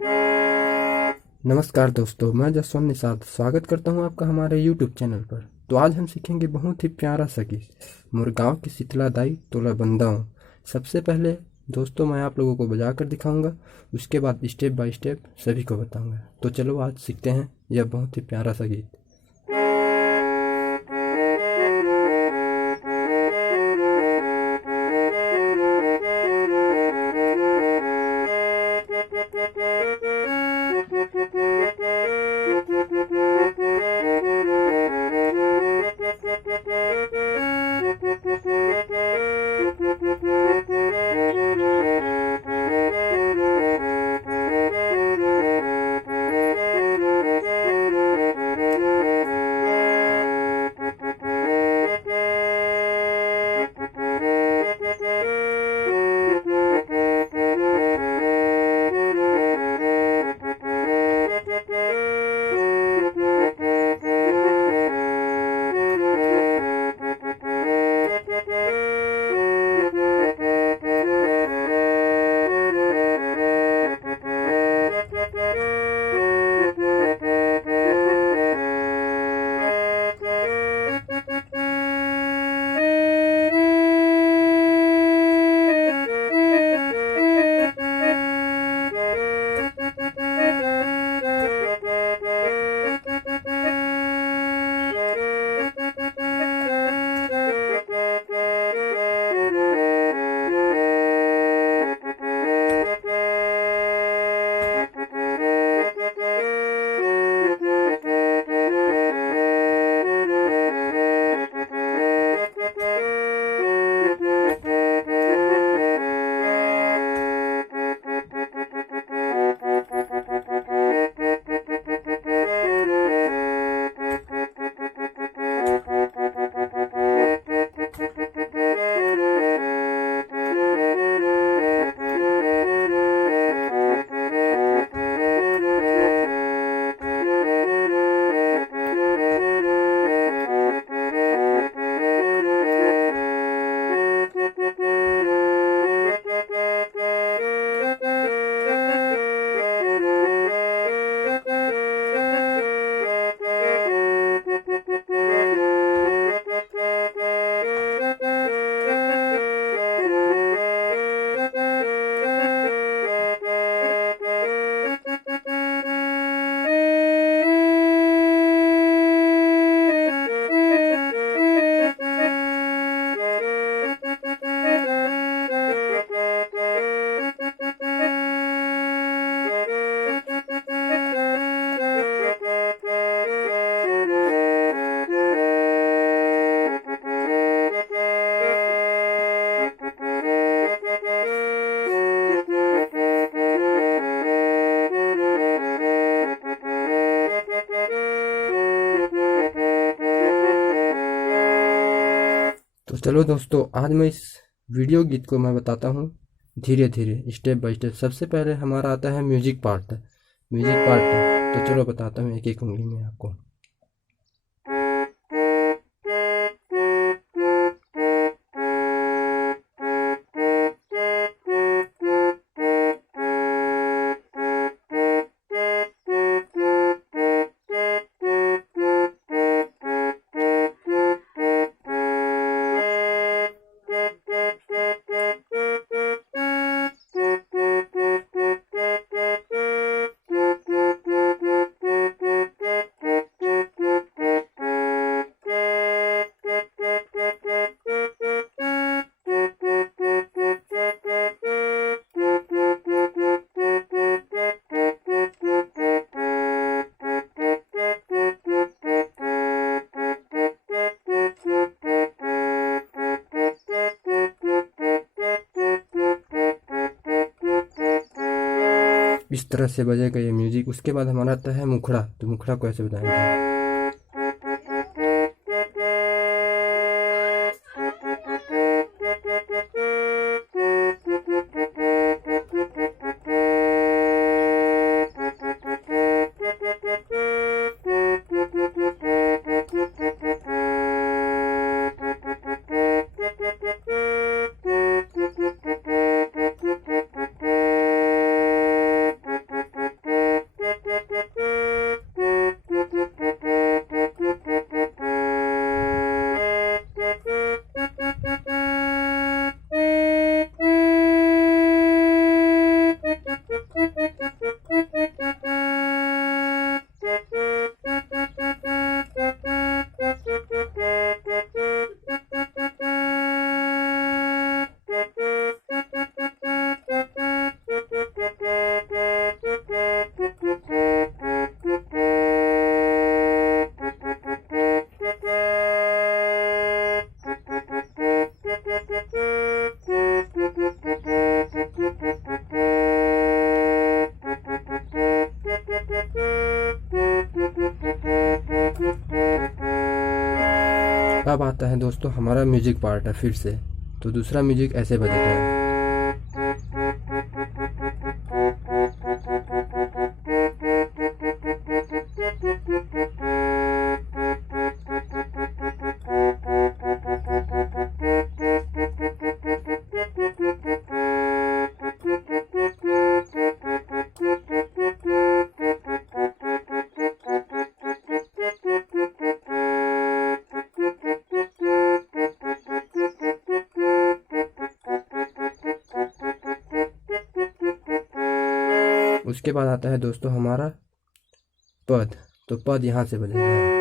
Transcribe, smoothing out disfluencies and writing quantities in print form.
नमस्कार दोस्तों, मैं जसवंत निषाद स्वागत करता हूं आपका हमारे YouTube चैनल पर। तो आज हम सीखेंगे बहुत ही प्यारा सा गीत, मोर गाँव की शीतला दाई तोला बंदाऊं। सबसे पहले दोस्तों मैं आप लोगों को बजा कर दिखाऊंगा, उसके बाद स्टेप बाय स्टेप सभी को बताऊंगा। तो चलो आज सीखते हैं यह बहुत ही प्यारा सा गीत। तो चलो दोस्तों, आज मैं इस वीडियो गीत को मैं बताता हूँ धीरे धीरे स्टेप बाय स्टेप। सबसे पहले हमारा आता है म्यूजिक पार्ट। तो चलो बताता हूँ एक एक उंगली में आपको। इस तरह से बजेगा ये म्यूजिक। उसके बाद हमारा आता है मुखड़ा। तो मुखड़ा को ऐसे बजाएंगे। है दोस्तों हमारा म्यूजिक पार्ट है फिर से। तो दूसरा म्यूजिक ऐसे बजेगा। उसके बाद आता है दोस्तों हमारा पद। तो पद यहाँ से बजेगा।